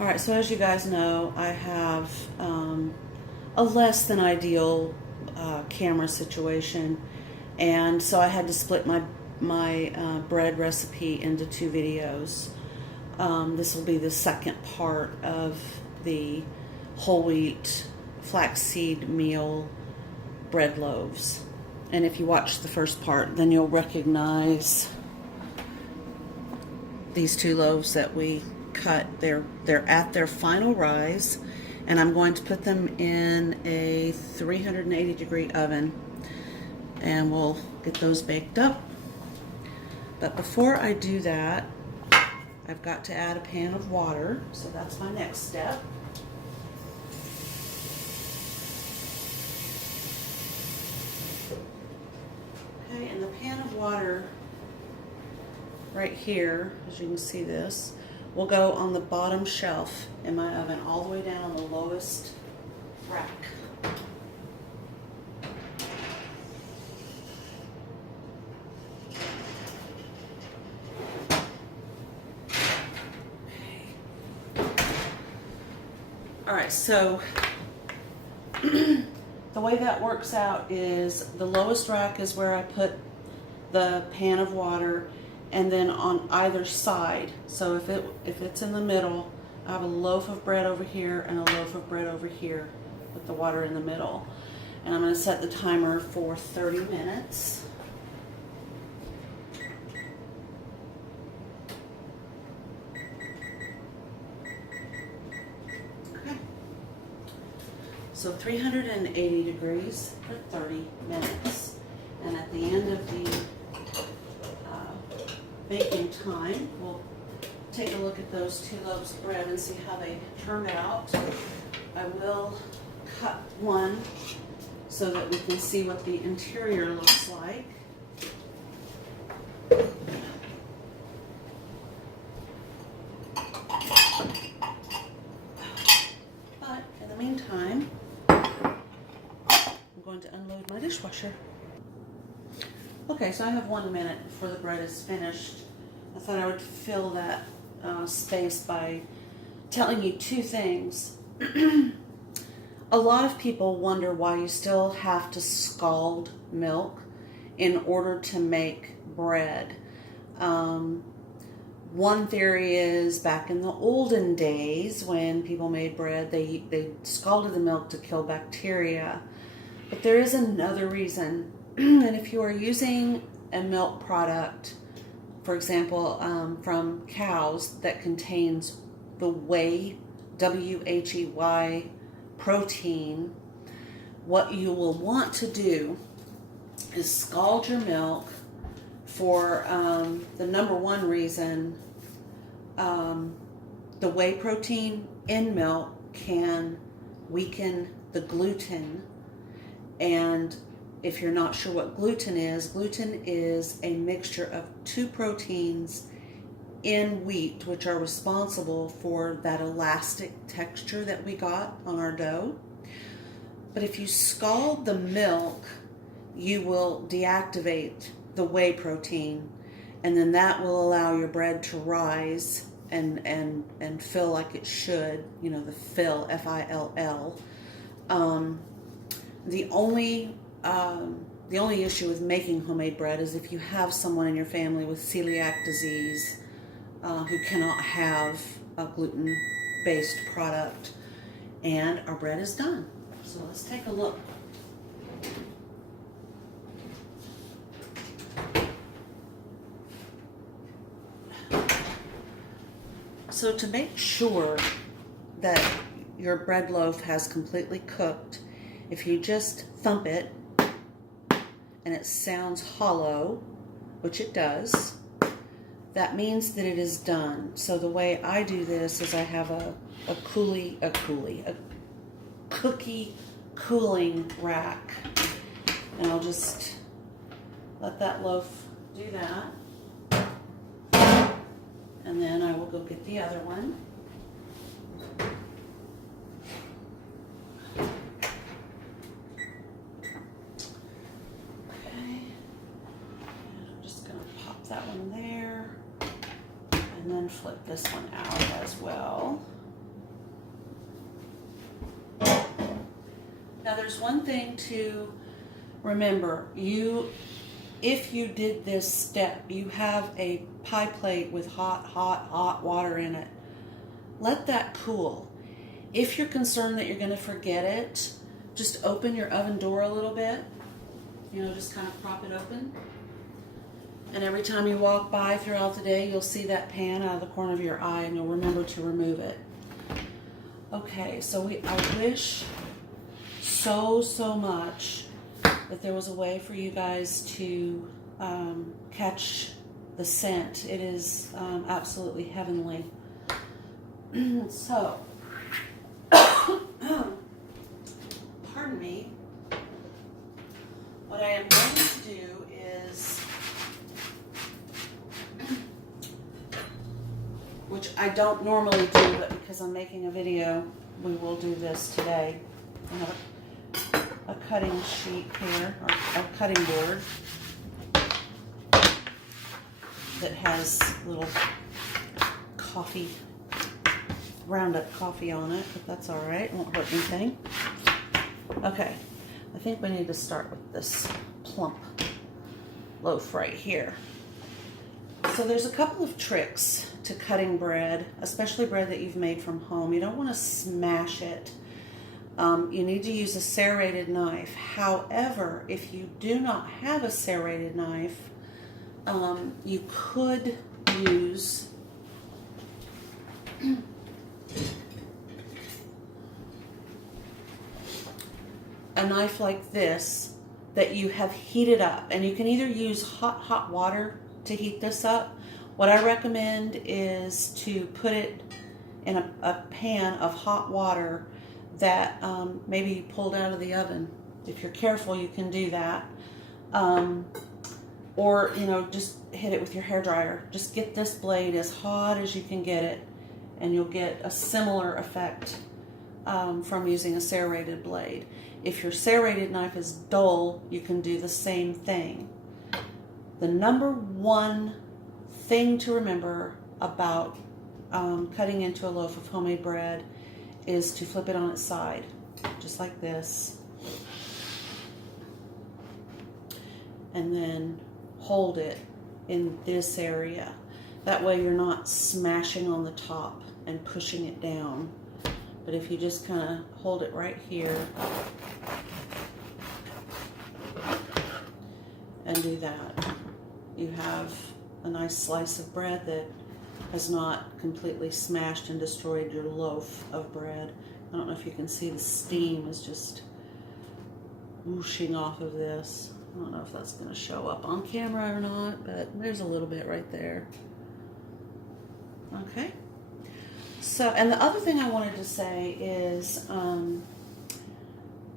All right, so as you guys know, I have a less than ideal camera situation, and so I had to split my bread recipe into 2 videos. This will be the second part of the whole wheat flax seed meal bread loaves. And if you watch the first part, then you'll recognize these 2 loaves that we cut. They're at their final rise, and I'm going to put them in a 380-degree oven, and we'll get those baked up. But before I do that, I've got to add a pan of water, so that's my next step. Okay, and the pan of water right here, as you can see this, will go on the bottom shelf in my oven, all the way down on the lowest rack. All right, so the way that works out is the lowest rack is where I put the pan of water, and then on either side. So if it's in the middle, I have a loaf of bread over here and a loaf of bread over here with the water in the middle. And I'm going to set the timer for 30 minutes. Okay. So 380 degrees for 30 minutes. And at the end of the baking time, we'll take a look at those 2 loaves of bread and see how they turned out. I will cut one so that we can see what the interior looks like. But in the meantime, I'm going to unload my dishwasher. Okay, so I have 1 minute before the bread is finished. I thought I would fill that space by telling you 2 things. A lot of people wonder why you still have to scald milk in order to make bread. One theory is back in the olden days when people made bread, they scalded the milk to kill bacteria. But there is another reason. And if you are using a milk product, for example, from cows that contains the whey, W-H-E-Y protein, what you will want to do is scald your milk for the number 1 reason. The whey protein in milk can weaken the gluten, and if you're not sure what gluten is a mixture of 2 proteins in wheat, which are responsible for that elastic texture that we got on our dough. But if you scald the milk, you will deactivate the whey protein, and then that will allow your bread to rise and fill like it should, you know, the fill, F-I-L-L. The only issue with making homemade bread is if you have someone in your family with celiac disease who cannot have a gluten-based product. And our bread is done. So let's take a look. So to make sure that your bread loaf has completely cooked, if you just thump it and it sounds hollow, which it does, that means that it is done. So the way I do this is I have a cookie cooling rack, and I'll just let that loaf do that, and then I will go get the other one. That one there, and then flip this one out as well. there's one thing to remember. If you did this step, you have a pie plate with hot water in it. Let that cool. If you're concerned that you're going to forget it, just open your oven door a little bit. Just kind of prop it open. And every time you walk by throughout the day, you'll see that pan out of the corner of your eye, and you'll remember to remove it. Okay, so I wish so much that there was a way for you guys to catch the scent. It is absolutely heavenly. So, pardon me. What I am going to do is, which I don't normally do, but because I'm making a video, we will do this today. I have a cutting sheet here, or a cutting board that has little coffee, Roundup coffee on it, but that's all right, it won't hurt anything. Okay, I think we need to start with this plump loaf right here. So there's a couple of tricks to cutting bread, especially bread that you've made from home. You don't want to smash it. You need to use a serrated knife. However, if you do not have a serrated knife, you could use a knife like this that you have heated up. And you can either use hot water to heat this up. What I recommend is to put it in a pan of hot water that maybe you pulled out of the oven. If you're careful, you can do that. Or, just hit it with your hairdryer. Just get this blade as hot as you can get it, and you'll get a similar effect from using a serrated blade. If your serrated knife is dull, you can do the same thing. The number one thing to remember about cutting into a loaf of homemade bread is to flip it on its side, just like this, and then hold it in this area. That way you're not smashing on the top and pushing it down. But if you just kind of hold it right here and do that, you have a nice slice of bread that has not completely smashed and destroyed your loaf of bread. I don't know if you can see the steam is just whooshing off of this. I don't know if that's going to show up on camera or not, but there's a little bit right there. Okay. So, and the other thing I wanted to say is,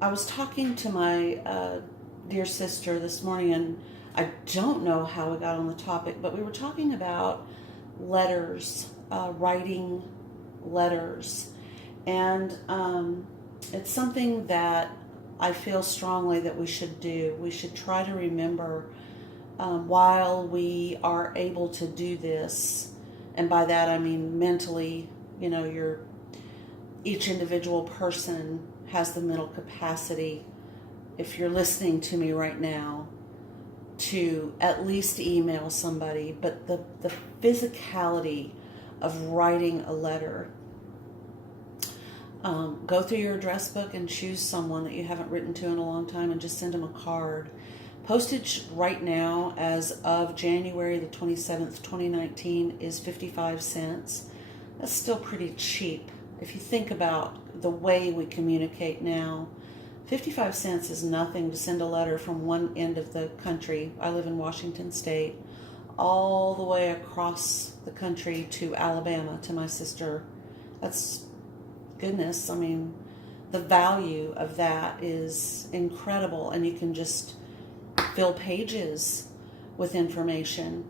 I was talking to my dear sister this morning, and I don't know how we got on the topic, but we were talking about letters, writing letters, and it's something that I feel strongly that we should do. We should try to remember while we are able to do this, and by that I mean mentally, each individual person has the mental capacity, if you're listening to me right now, to at least email somebody, but the physicality of writing a letter. Go through your address book and choose someone that you haven't written to in a long time and just send them a card. Postage right now, as of January the 27th, 2019, is 55 cents. That's still pretty cheap. If you think about the way we communicate now, 55 cents is nothing to send a letter from one end of the country. I live in Washington State, all the way across the country to Alabama to my sister. That's goodness. I mean, the value of that is incredible, and you can just fill pages with information.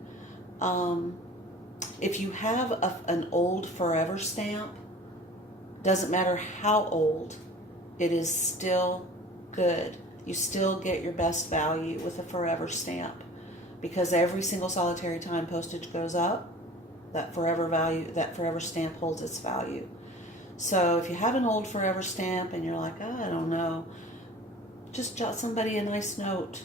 If you have an old forever stamp, doesn't matter how old, it is still good. You still get your best value with a forever stamp, because every single solitary time postage goes up, that forever stamp holds its value. So if you have an old forever stamp and you're like, I don't know, just jot somebody a nice note.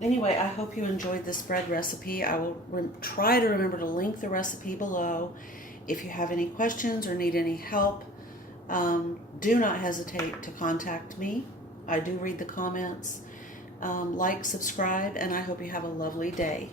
Anyway, I hope you enjoyed this bread recipe. I will try to remember to link the recipe below. If you have any questions or need any help, do not hesitate to contact me. I do read the comments. Like, subscribe, and I hope you have a lovely day.